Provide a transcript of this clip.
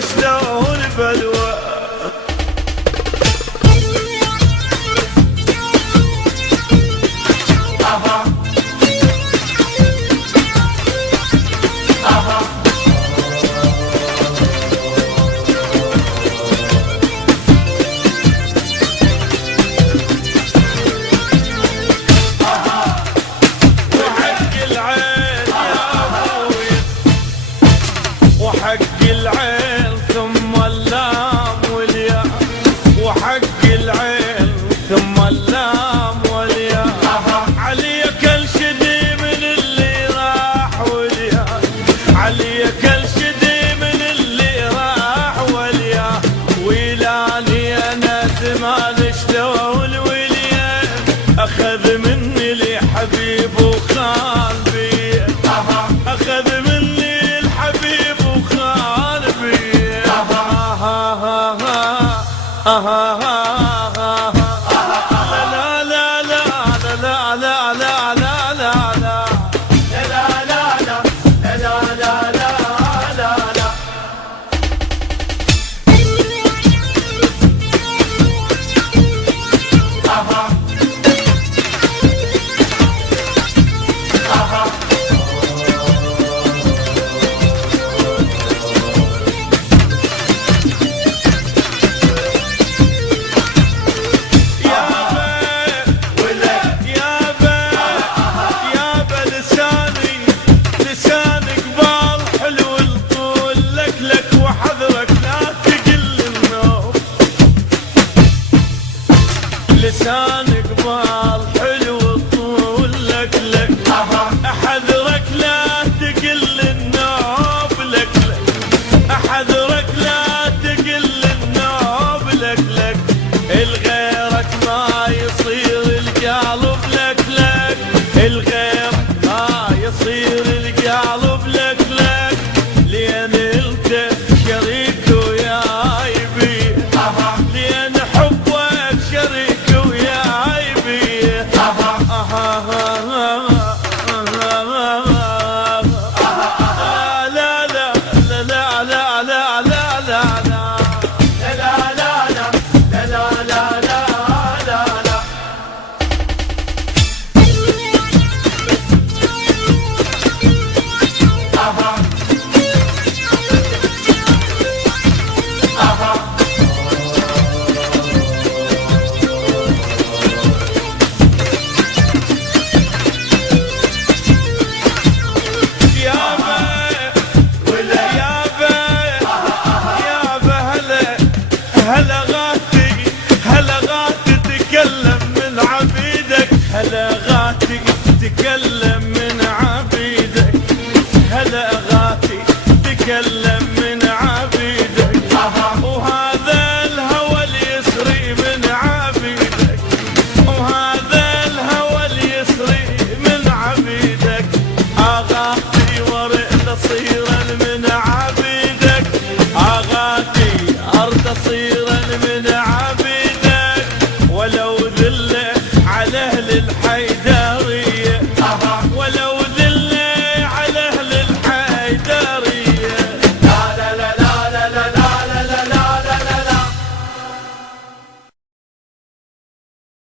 شلون بلوى وحق العين يا ابوي وحق العين ثم اللام والياء وحق العين ثم اللام والياء عليك الشدي من اللي راح والياء عليك الشدي من اللي راح والياء ويلاني انا زمان اشتوى والوليان اخذ مني لي حبيب وخال بي اخذ مني الحبيب وخال بي لا لا لا لا لا لا لا لا لا لا لسان قبال حلو الطول لك لك احذرك لا تقل النوب لك لك احذرك لا تقل النوب لك لك الغيرك ما يصير القلب لك لك الغيرك ما يصير القلب لك لك لين انت شريك وياي بيه لين حبك شريك هلا غاتي تكلم من عبيدك هلا غاتي تكلم من عبيدك وهذا الهوى اليسري من عبيدك وهذا الهوى اليسري من عبيدك اغاتي ورد صيرا من عبيدك اغاتي ارد صيرا